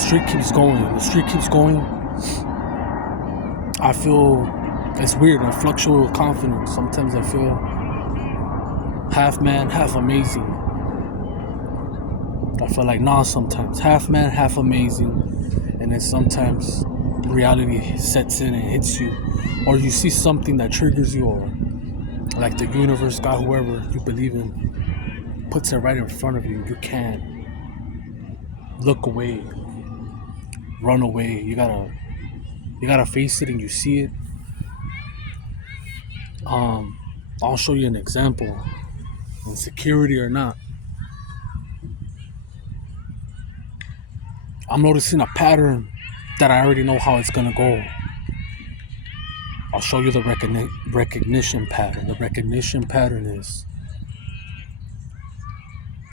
streak keeps going. The streak keeps going. I feel it's weird. I fluctuate with confidence. Sometimes I feel half man, half amazing. I feel like nah sometimes. Half man, half amazing. And then sometimes reality sets in and hits you. Or you see something that triggers you, or like the universe, God, whoever you believe in, puts it right in front of you. You can't look away, run away. You gotta face it, and you see it. I'll show you an example. Insecurity or not, I'm noticing a pattern that I already know how it's gonna go. I'll show you the recognition pattern. The recognition pattern is,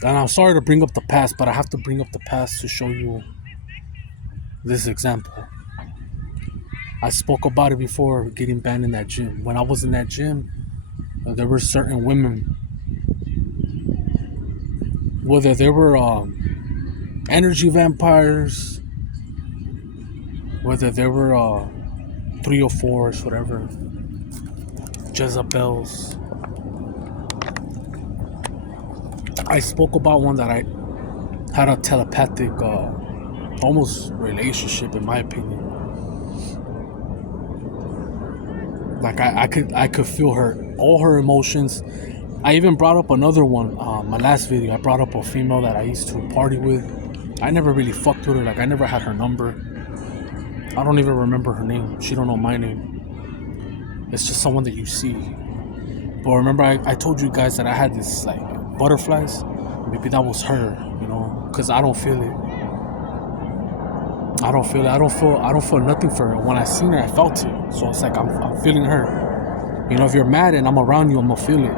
and I'm sorry to bring up the past, but I have to bring up the past to show you this example. I spoke about it before, getting banned in that gym. When I was in that gym, there were certain women, whether they were energy vampires, whether they were 304s, whatever, Jezebels. I spoke about one that I had a telepathic, almost relationship, in my opinion. Like I could feel all her emotions. I even brought up another one. My last video, I brought up a female that I used to party with. I never really fucked with her. Like I never had her number. I don't even remember her name. She don't know my name. It's just someone that you see. But remember, I told you guys that I had this like butterflies. Maybe that was her, because I don't feel it. I don't feel nothing for her. When I seen her, I felt it. So it's like I'm feeling her. If you're mad and I'm around you, I'm gonna feel it.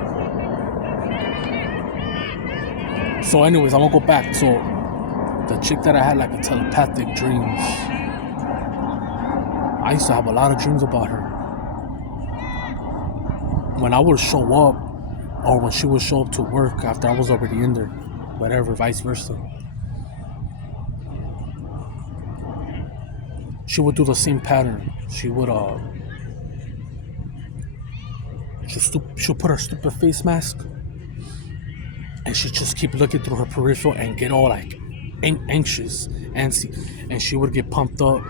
So anyways, I'm gonna go back. So the chick that I had like a telepathic dreams. I used to have a lot of dreams about her. When I would show up, or when she would show up to work after I was already in there, whatever, vice versa. She would do the same pattern. She would she'll put her stupid face mask, and she'd just keep looking through her peripheral and get all like anxious, antsy, and she would get pumped up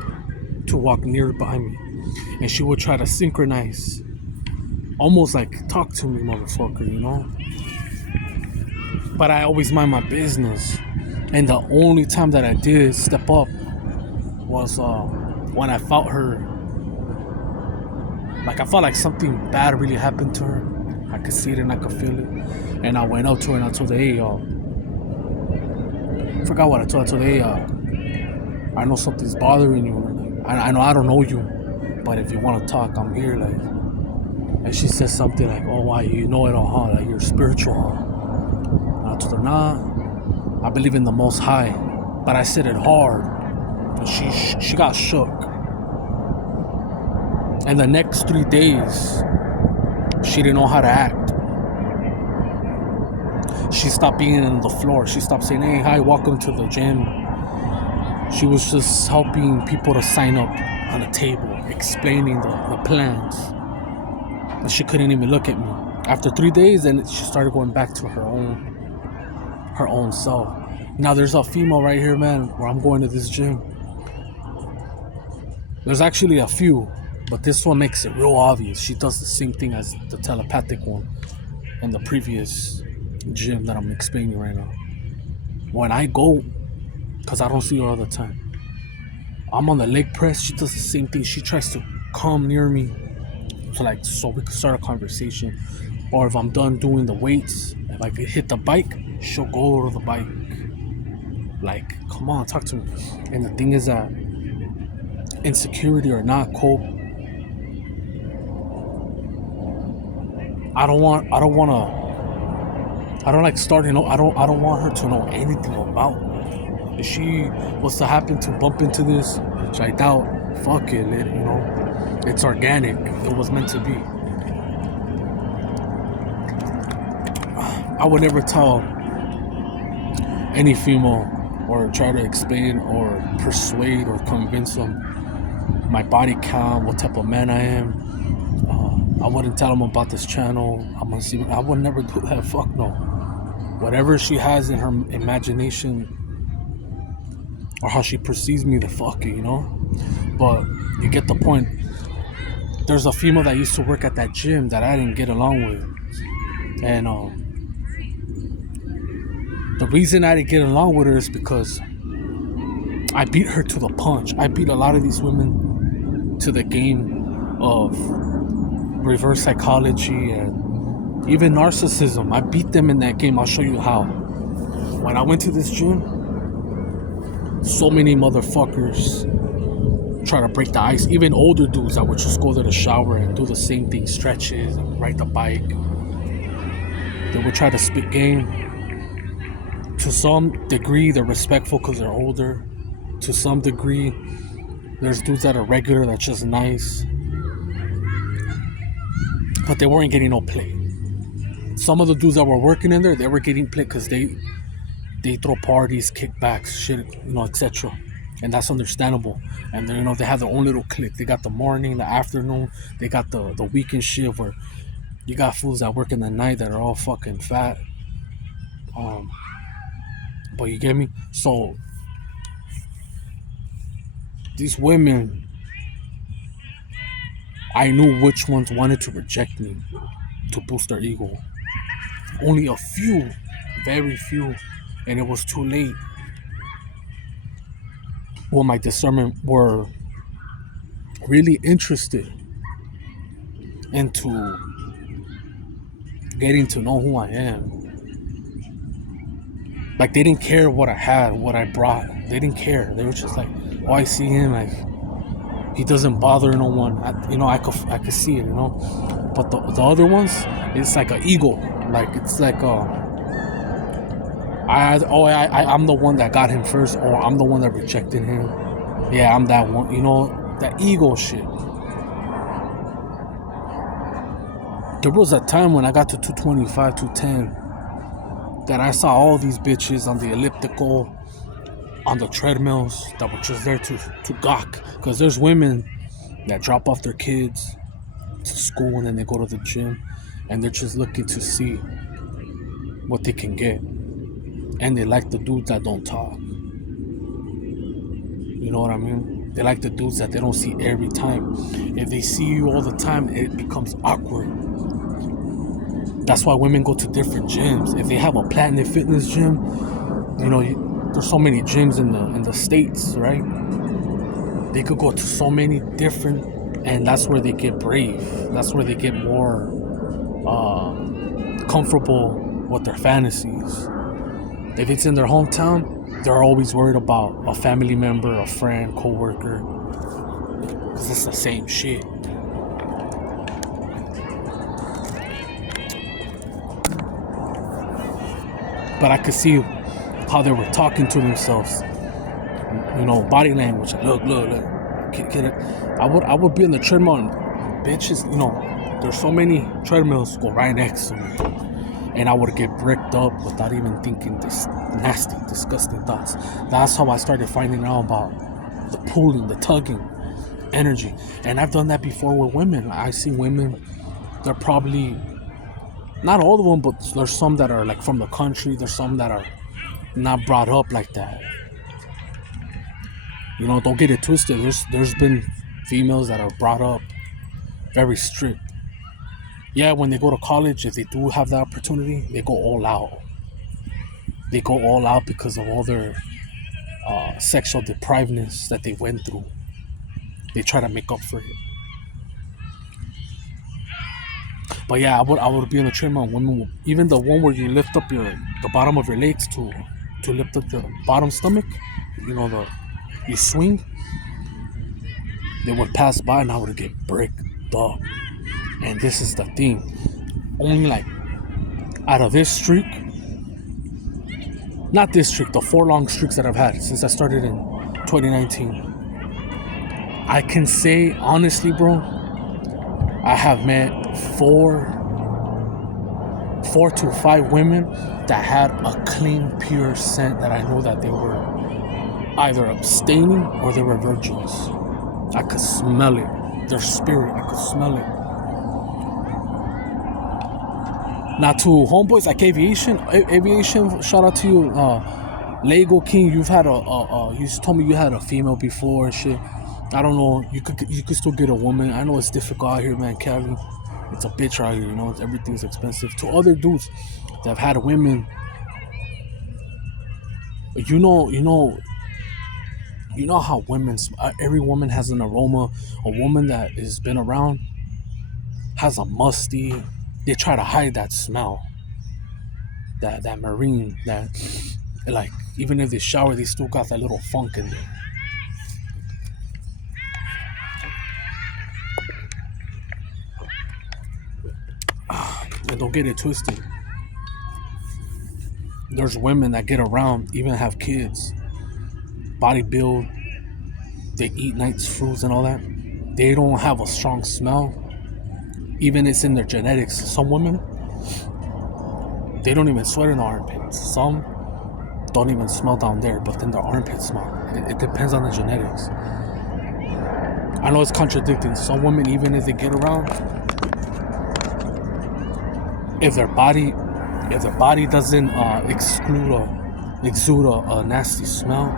to walk near behind me, and she would try to synchronize, almost like talk to me, motherfucker, But I always mind my business, and the only time that I did step up was when I felt her, like I felt like something bad really happened to her. I could see it and I could feel it, and I went up to her and I told her, hey, forgot what I told her. I told her, hey, I know something's bothering you. I know I don't know you, but if you want to talk, I'm here. Like, and she said something like, oh, why, you know it all, huh? Like, you're spiritual, huh? And I told her, nah, I believe in the Most High, but I said it hard. And she got shook. And the next 3 days, she didn't know how to act. She stopped being on the floor. She stopped saying, hey, hi, welcome to the gym. She was just helping people to sign up on a table, explaining the plans. And she couldn't even look at me. After 3 days, then she started going back to her own self. Now there's a female right here, man, where I'm going to this gym. There's actually a few, but this one makes it real obvious. She does the same thing as the telepathic one in the previous gym that I'm explaining right now. When I go, because I don't see her all the time, I'm on the leg press, she does the same thing. She tries to come near me so we can start a conversation. Or if I'm done doing the weights, if I could hit the bike, she'll go to the bike. Like, come on, talk to me. And the thing is that, insecurity or not, Cole, I don't like starting. I don't want her to know anything about me. If she was to happen to bump into this, which I doubt, fuck it, it's organic. It was meant to be. I would never tell any female or try to explain or persuade or convince them my body count, what type of man I am. I wouldn't tell them about this channel. I'm gonna see. I would never do that. Fuck no. Whatever she has in her imagination or how she perceives me, the fuck it, you know. But you get the point. There's a female that used to work at that gym that I didn't get along with, and the reason I didn't get along with her is because I beat her to the punch. I beat a lot of these women to the game of reverse psychology and even narcissism. I beat them in that game. I'll show you how. When I went to this gym, so many motherfuckers try to break the ice. Even older dudes that would just go to the shower and do the same thing, stretches and ride the bike. They would try to spit game. To some degree, they're respectful because they're older. To some degree, there's dudes that are regular, that's just nice. But they weren't getting no play. Some of the dudes that were working in there, they were getting play because they throw parties, kickbacks, shit, etc. And that's understandable. And they, they have their own little clique. They got the morning, the afternoon. They got the weekend shift where you got fools that work in the night that are all fucking fat. But you get me? So these women, I knew which ones wanted to reject me to boost their ego. Only a few, very few, and it was too late. Well, my discernment were really interested into getting to know who I am. Like, they didn't care what I had, what I brought. They didn't care. They were just like, oh, I see him, like, he doesn't bother no one. I could see it, But the other ones, it's like an ego. Like, it's like I'm the one that got him first, or I'm the one that rejected him. Yeah, I'm that one. That ego shit. There was a time when I got to 225, 210, that I saw all these bitches on the elliptical, on the treadmills, that were just there to gawk. Because there's women that drop off their kids to school and then they go to the gym and they're just looking to see what they can get. And they like the dudes that don't talk. You know what I mean? They like the dudes that they don't see every time. If they see you all the time, it becomes awkward. That's why women go to different gyms. If they have a Planet Fitness gym, there's so many gyms in the States, right? They could go to so many different, and that's where they get brave. That's where they get more comfortable with their fantasies. If it's in their hometown, they're always worried about a family member, a friend, co-worker, because it's the same shit. But I could see how they were talking to themselves. Body language. Look. Get it. I would be in the treadmill and bitches, there's so many treadmills go right next to me. And I would get bricked up without even thinking this nasty, disgusting thoughts. That's how I started finding out about the pulling, the tugging, energy. And I've done that before with women. I see women, they're probably, not all of them, but there's some that are like from the country. There's some that are not brought up like that. Don't get it twisted. There's been females that are brought up very strict. Yeah, when they go to college, if they do have the opportunity, they go all out. They go all out because of all their sexual deprivedness that they went through. They try to make up for it. But yeah, I would be on the treadmill. Women, even the one where you lift up the bottom of your legs to lift up your bottom stomach, you swing. They would pass by and I would get bricked up. And this is the thing. Only like out of this streak, not this streak, the 4 long streaks that I've had since I started in 2019, I can say honestly, bro, I have met 4 to 5 women that had a clean, pure scent that I know that they were either abstaining or they were virgins. I could smell it. Their spirit, I could smell it. Now to homeboys like aviation, shout out to you, Lego King. You've had you told me you had a female before and shit. I don't know. You could still get a woman. I know it's difficult out here, man. Cali, it's a bitch out here. You know, everything's expensive. To other dudes that have had women, you know how every woman has an aroma. A woman that has been around has a musty. They try to hide that smell, that marine, that like even if they shower, they still got that little funk in there. And don't get it twisted. There's women that get around, even have kids, body build, they eat nice fruits and all that. They don't have a strong smell. Even it's in their genetics. Some women, they don't even sweat in the armpits. Some don't even smell down there, but then their armpits smell. It depends on the genetics. I know it's contradicting. Some women, even if they get around, if their body doesn't exude a nasty smell,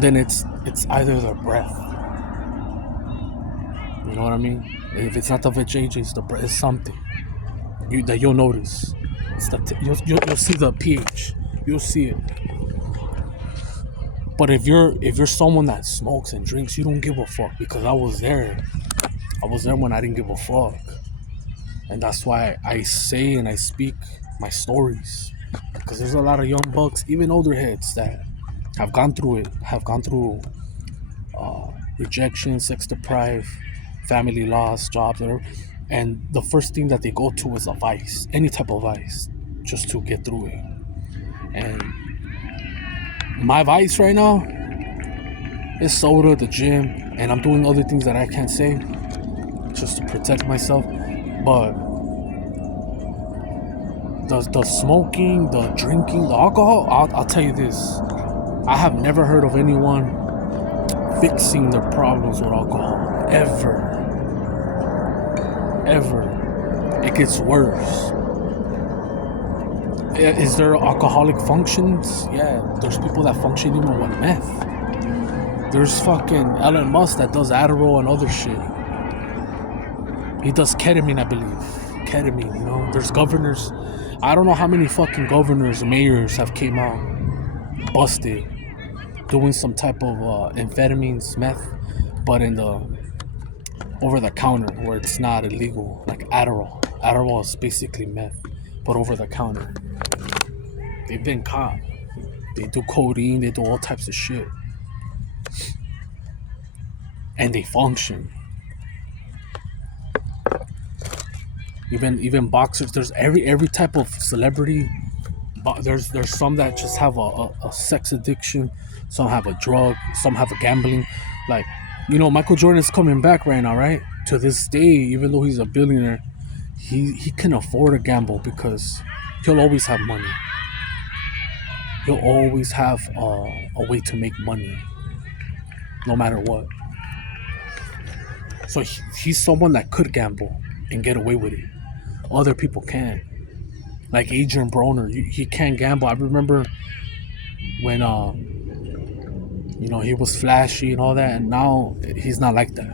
then it's either their breath. You know what I mean? If it's not the vajayjay, it's the breath. It's something that you'll notice. It's you'll see the pH. You'll see it. But if you're someone that smokes and drinks, you don't give a fuck, because I was there. I was there when I didn't give a fuck. And that's why I say and I speak my stories, because there's a lot of young bucks, even older heads, that have gone through rejection, sex deprived, family loss, jobs, whatever. And the first thing that they go to is a vice, any type of vice, just to get through it. And my vice right now is soda, the gym, and I'm doing other things that I can't say just to protect myself. But the smoking, the drinking, the alcohol, I'll tell you this. I have never heard of anyone fixing their problems with alcohol. Ever. It gets worse. Is there alcoholic functions? Yeah, there's people that function even with meth. There's fucking Elon Musk that does Adderall and other shit. He does ketamine, I believe. Ketamine, you know. There's governors. I don't know how many fucking governors, mayors have came out busted doing some type of amphetamines, meth, but in the over the counter where it's not illegal, like Adderall. Adderall is basically meth, but over the counter. They've been caught. They do codeine, they do all types of shit. And they function. Even boxers, there's every type of celebrity. There's some that just have a sex addiction, some have a drug, some have a gambling. Like, you know, Michael Jordan is coming back right now, right? To this day, even though he's a billionaire, he can afford to gamble because he'll always have money. He'll always have a way to make money, no matter what. So he's someone that could gamble and get away with it. Other people can't. Like Adrian Broner, he can't gamble. I remember when you know, he was flashy and all that, and now he's not like that.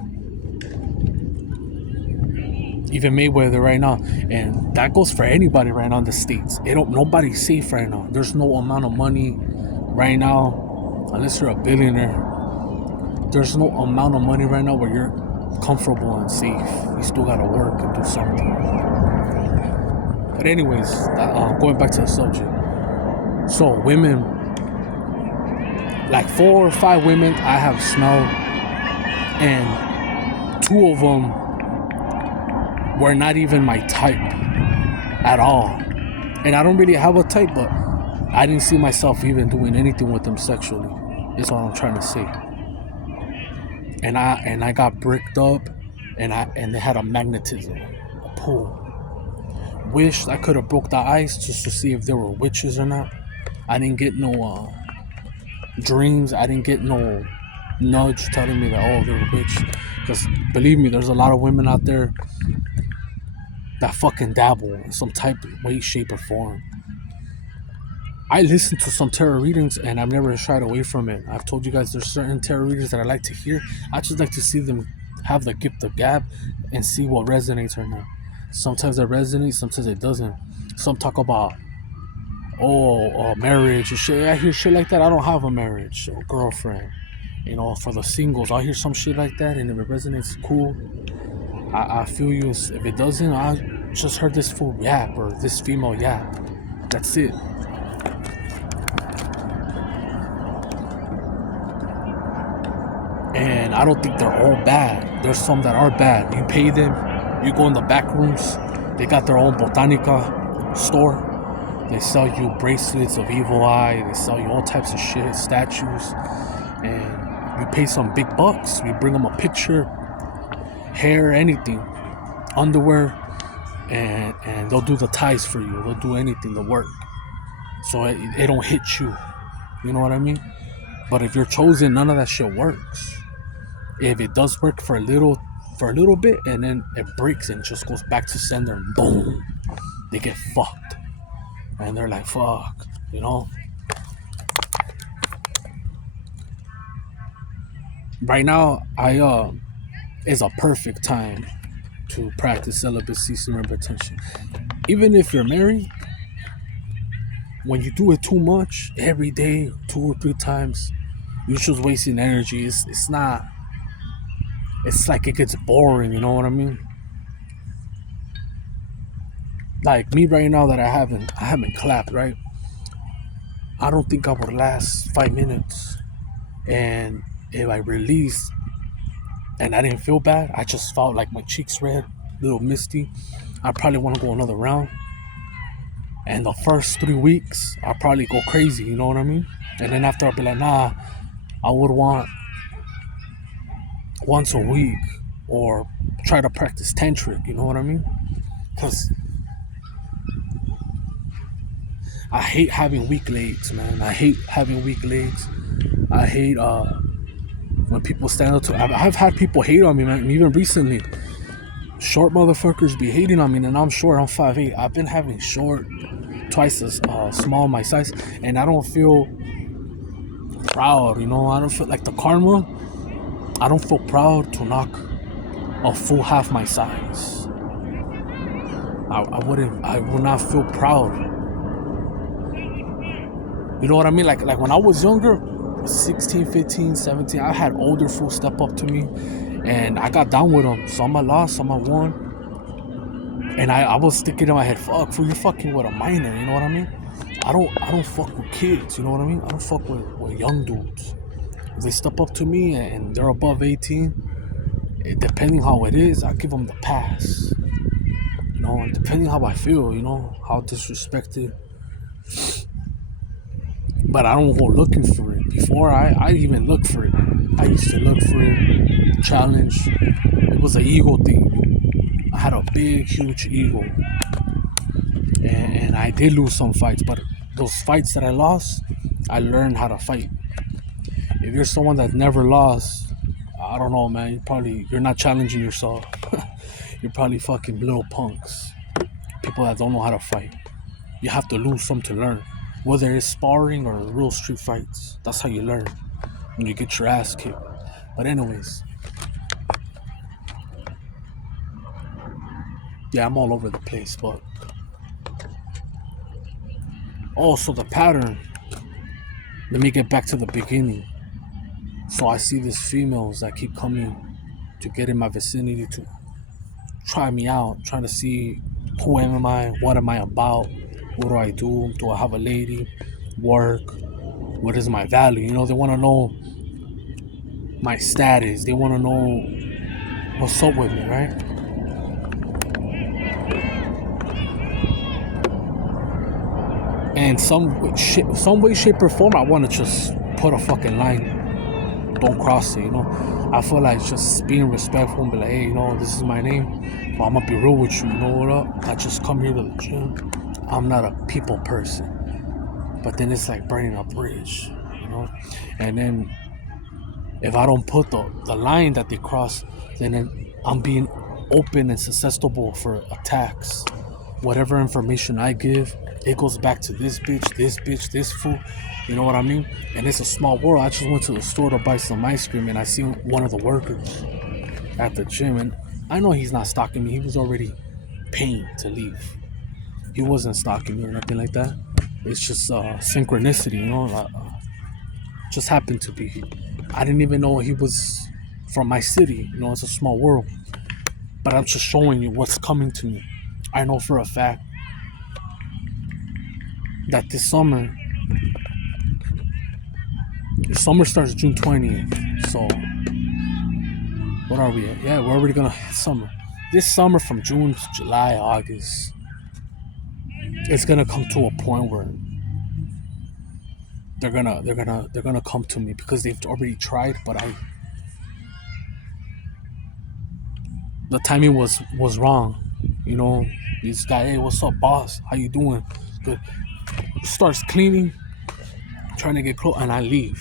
Even Mayweather right now, and that goes for anybody right now in the States. Nobody's safe right now. There's no amount of money right now, unless you're a billionaire. There's no amount of money right now where you're comfortable and safe. You still gotta work and do something. But anyways, going back to the subject. So women, like 4 or 5 women I have smelled, and 2 of them were not even my type at all. And I don't really have a type, but I didn't see myself even doing anything with them sexually. Is what I'm trying to say. And I got bricked up, and they had a magnetism, a pull. Wished I could have broke the ice just to see if there were witches or not. I didn't get no dreams. I didn't get no nudge telling me that, oh, they're rich. Because believe me, there's a lot of women out there that fucking dabble in some type of way, shape, or form. I listen to some tarot readings and I've never shied away from it. I've told you guys there's certain tarot readings that I like to hear. I just like to see them have the gift of gab and see what resonates or not. Sometimes it resonates, sometimes it doesn't. Some talk about, marriage and shit. I hear shit like that. I don't have a marriage or girlfriend. You know, for the singles, I hear some shit like that, and if it resonates, cool. I feel you. If it doesn't, I just heard this fool yap or this female yap. That's it. And I don't think they're all bad. There's some that are bad. You pay them, you go in the back rooms, they got their own botanica store. They sell you bracelets of evil eye, they sell you all types of shit, statues, and you pay some big bucks. You bring them a picture, hair, anything, underwear, and they'll do the ties for you. They'll do anything, the work. So it don't hit you. You know what I mean? But if you're chosen, none of that shit works. If it does work for a little bit, and then it breaks and just goes back to sender, and boom, they get fucked, and they're like, fuck, you know. Right now, is a perfect time to practice celibacy, surrender attention. Even if you're married, when you do it too much every day, 2 or 3 times, you're just wasting energy. It's not. It's like it gets boring, you know what I mean? Like me right now that I haven't clapped, right? I don't think I would last 5 minutes. And if I released and I didn't feel bad, I just felt like my cheeks red, a little misty, I probably want to go another round. And the first 3 weeks, I'll probably go crazy, you know what I mean? And then after I'll be like, nah, I would want once a week or try to practice tantric, you know what I mean? Because I hate having weak legs, man. I hate having weak legs. I hate when people stand up to. I've had people hate on me, man. Even recently, short motherfuckers be hating on me, and I'm short. I'm 5'8". I've been having short, twice as small my size, and I don't feel proud. You know, I don't feel like the karma. I don't feel proud to knock a full half my size. I would not feel proud. You know what I mean? Like when I was younger, 16, 15, 17, I had older fools step up to me, and I got down with them. Some I lost, some I won. And I was sticking in my head, fuck, fool, you're fucking with a minor, you know what I mean? I don't fuck with kids, you know what I mean? I don't fuck with young dudes. If they step up to me and they're above 18, depending how it is, I give them the pass. You know, and depending how I feel, you know, how disrespected. But I don't go looking for it. Before, I even look for it. I used to look for it, challenge. It was an ego thing. I had a big, huge ego. And I did lose some fights. But those fights that I lost, I learned how to fight. If you're someone that never lost, I don't know, man. You're not challenging yourself. You're probably fucking little punks. People that don't know how to fight. You have to lose some to learn. Whether it's sparring or real street fights. That's how you learn. When you get your ass kicked. But anyways. Yeah, I'm all over the place, but also the pattern. Let me get back to the beginning. So I see these females that keep coming to get in my vicinity to try me out, trying to see who am I, what am I about, what do I do, do I have a lady, work, what is my value? You know, they want to know my status, they want to know what's up with me, right? And some way, shape, or form, I want to just put a fucking line. Don't cross it, you know. I feel like just being respectful and be like, hey, you know, this is my name. But I'm gonna be real with you, you know what up? I just come here to the gym. I'm not a people person. But then it's like burning a bridge. You And then if I don't put the line that they cross, then I'm being open and susceptible for attacks. Whatever information I give, it goes back to this bitch, this fool. You know what I mean? And it's a small world. I just went to the store to buy some ice cream, and I see one of the workers at the gym, and I know he's not stalking me. He was already paying to leave. He wasn't stalking me or nothing like that. It's just synchronicity, just happened to be. I didn't even know he was from my city. It's a small world. But I'm just showing you what's coming to me. I know for a fact that this summer starts June 20th. So, what are we at? Yeah, we're already gonna hit summer. This summer from June to July, August, it's gonna come to a point where they're gonna come to me because they've already tried, but the timing was wrong. This guy, hey, what's up, boss? How you doing? Good. Starts cleaning, trying to get close, and I leave,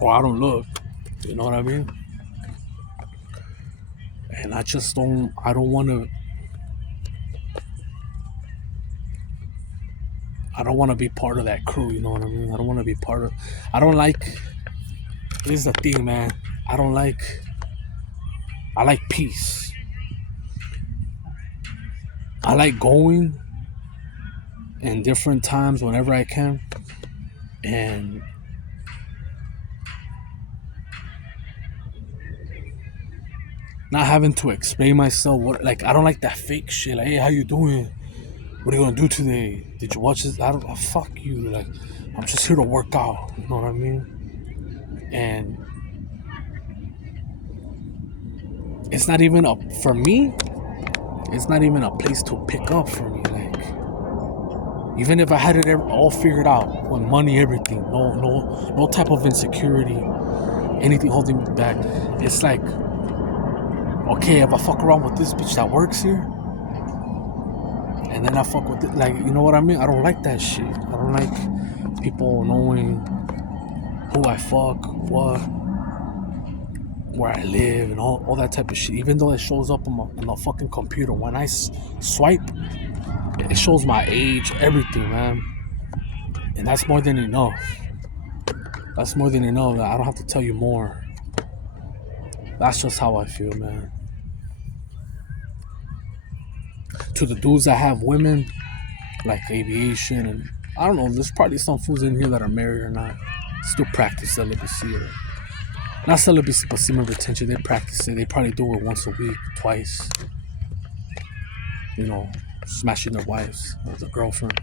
or I don't look. You know what I mean? And I just don't. I don't want to. I don't want to be part of that crew. You know what I mean? I don't want to be part of. I don't like. This is the thing, man. I don't like. I like peace. I like going in different times whenever I can, and not having to explain myself. What like I don't like that fake shit. Like, hey, how you doing? What are you gonna do today? Did you watch this? I don't. Fuck you. Like, I'm just here to work out. You know what I mean? And it's not even a for me. It's not even a place to pick up for me. Like, even if I had it all figured out, with money, everything, no type of insecurity, anything holding me back. It's like, okay, if I fuck around with this bitch that works here, and then I fuck with it, like, you know what I mean? I don't like that shit. I don't like people knowing who I fuck, what, where I live, and all that type of shit. Even though it shows up on the fucking computer, when I swipe, it shows my age, everything, man. And that's more than enough. That's more than enough. I don't have to tell you more. That's just how I feel, man. To the dudes that have women, like aviation, and I don't know, there's probably some fools in here that are married or not, still practice celibacy, or not celibacy, but semen retention. They practice it. They probably do it once a week, twice. Smashing their wives or their girlfriend.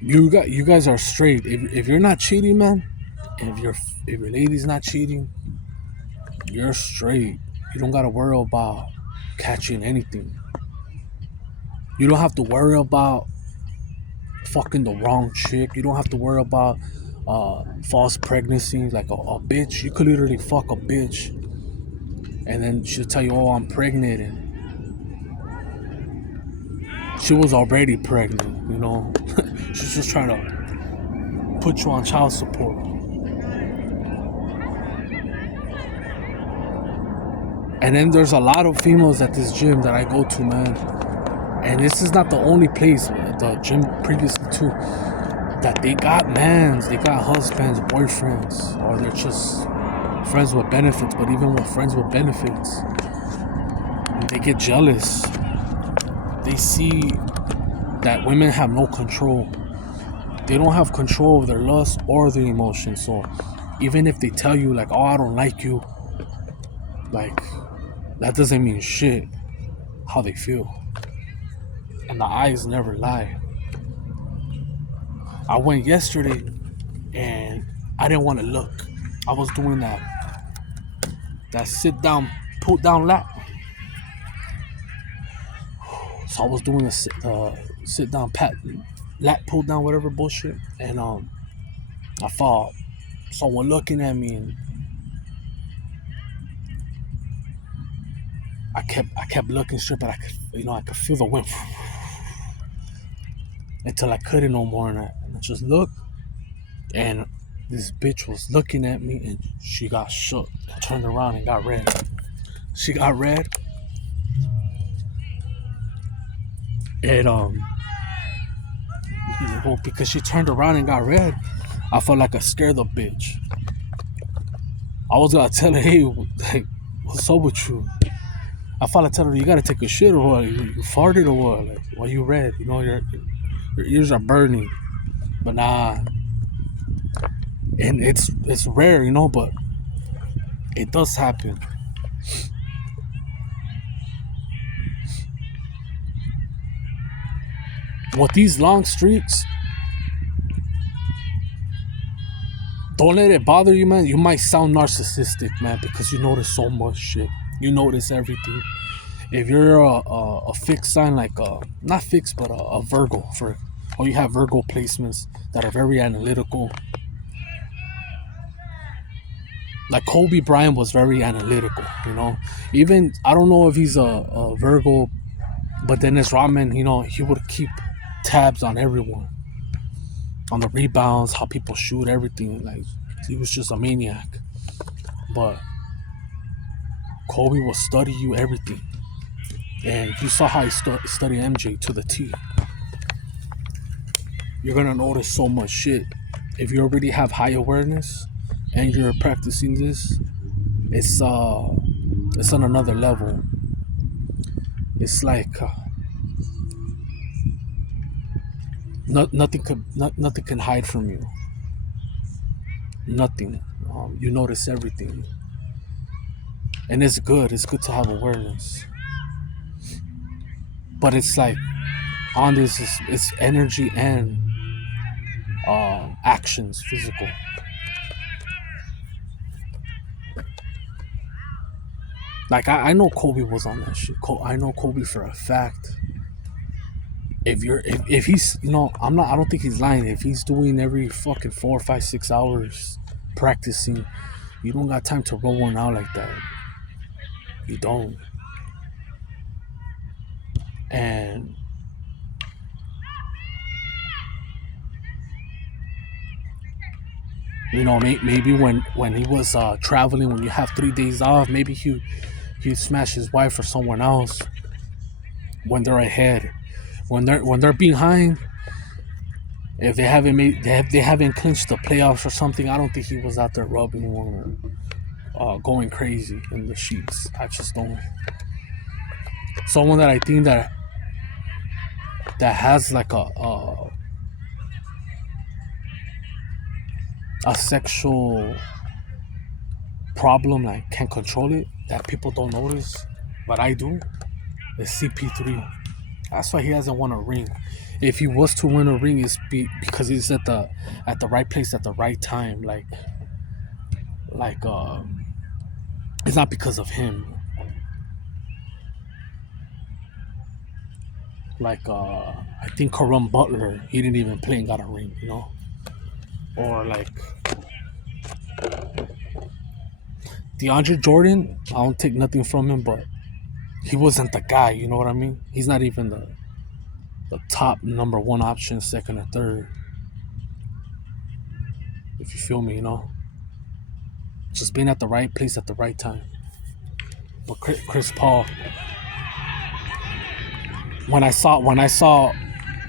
You guys are straight. If you're not cheating, man, if your lady's not cheating, you're straight. You don't gotta worry about catching anything. You don't have to worry about fucking the wrong chick. You don't have to worry about false pregnancies. Like a bitch, you could literally fuck a bitch, and then she'll tell you, "Oh, I'm pregnant," and she was already pregnant. She's just trying to put you on child support. And then there's a lot of females at this gym that I go to, man. And this is not the only place, the gym previously too, that they got mans, they got husbands, boyfriends, or they're just friends with benefits. But even with friends with benefits, they get jealous. They see that women have no control. They don't have control of their lust or their emotions. So even if they tell you, like, oh, I don't like you, like, that doesn't mean shit how they feel. And the eyes never lie. I went yesterday and I didn't want to look. I was doing that sit down, pull down lap. So I was doing a sit down pat lap pull down, whatever bullshit. And I saw someone looking at me, and I kept looking straight, but I could feel the wind. until I couldn't no more, and I just looked, and this bitch was looking at me, and she got shook, and turned around and got red. She got red, and well, because she turned around and got red, I felt like I scared the bitch. I was gonna tell her, hey, like, what's up with you? I felt like telling her, you gotta take a shit or what? You farted or what? Like, why you red? You know, your ears are burning. But nah, and it's rare, you know, but it does happen. With these long streaks, don't let it bother you, man. You might sound narcissistic, man, because you notice so much shit. You notice everything. If you're a fixed sign, like not fixed, but a Virgo, or you have Virgo placements that are very analytical. Like Kobe Bryant was very analytical, you know. Even I don't know if he's a Virgo, but Dennis Rodman, you know, he would keep tabs on everyone, on the rebounds, how people shoot, everything. Like he was just a maniac. But Kobe will study you everything, and you saw how he studied MJ to the T. You're gonna notice so much shit. If you already have high awareness and you're practicing this, it's on another level. It's like nothing can hide from you. Nothing. You notice everything, and it's good. It's good to have awareness, but it's like on this, it's energy and actions, physical. Like I know Kobe was on that shit. I know Kobe for a fact. If he's, you know, I don't think he's lying. If he's doing every fucking 4, 5, 6 hours practicing, you don't got time to roll one out like that. You don't. And you know, maybe when he was traveling, when you have 3 days off, maybe he smash his wife or someone else when they're ahead. When they're behind, if they haven't clinched the playoffs or something, I don't think he was out there rubbing one or going crazy in the sheets. I just don't. Someone that I think that has like a sexual problem, like can't control it, that people don't notice, but I do. Is CP3. That's why he hasn't won a ring. If he was to win a ring, it's because he's at the right place at the right time. Like it's not because of him. Like I think Kareem Butler, he didn't even play and got a ring, you know. Or like DeAndre Jordan, I don't take nothing from him, but he wasn't the guy, you know what I mean? He's not even the top number one option, second or third. If you feel me, you know. Just being at the right place at the right time. But Chris Paul, when I saw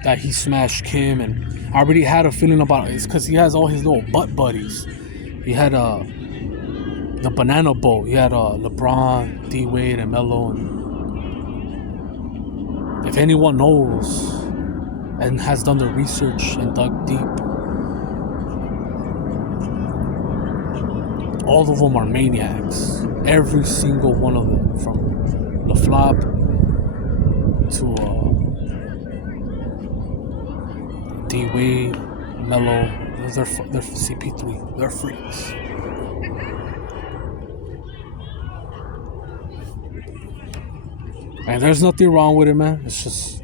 that he smashed Kim, and I already had a feeling about it. It's because he has all his little butt buddies. He had the banana boat. He had LeBron, D Wade, and Melo. And if anyone knows and has done the research and dug deep, all of them are maniacs. Every single one of them, from the flop to D Wade, Melo. They're CP3. They're freaks. And there's nothing wrong with it, man. It's just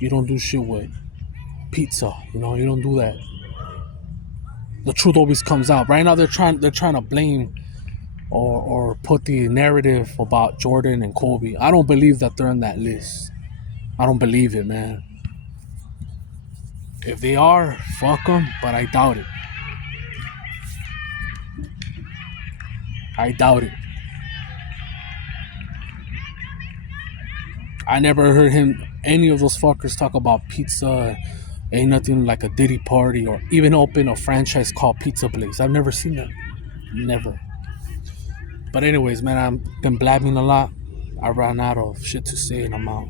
you don't do shit with pizza. You know, you don't do that. The truth always comes out. Right now, they're trying to blame or put the narrative about Jordan and Kobe. I don't believe that they're on that list. I don't believe it, man. If they are, fuck them, but I doubt it. I doubt it. I never heard any of those fuckers talk about pizza. Ain't nothing like a Diddy party or even open a franchise called Pizza Place. I've never seen that. Never. But anyways, man, I've been blabbing a lot. I ran out of shit to say and I'm out.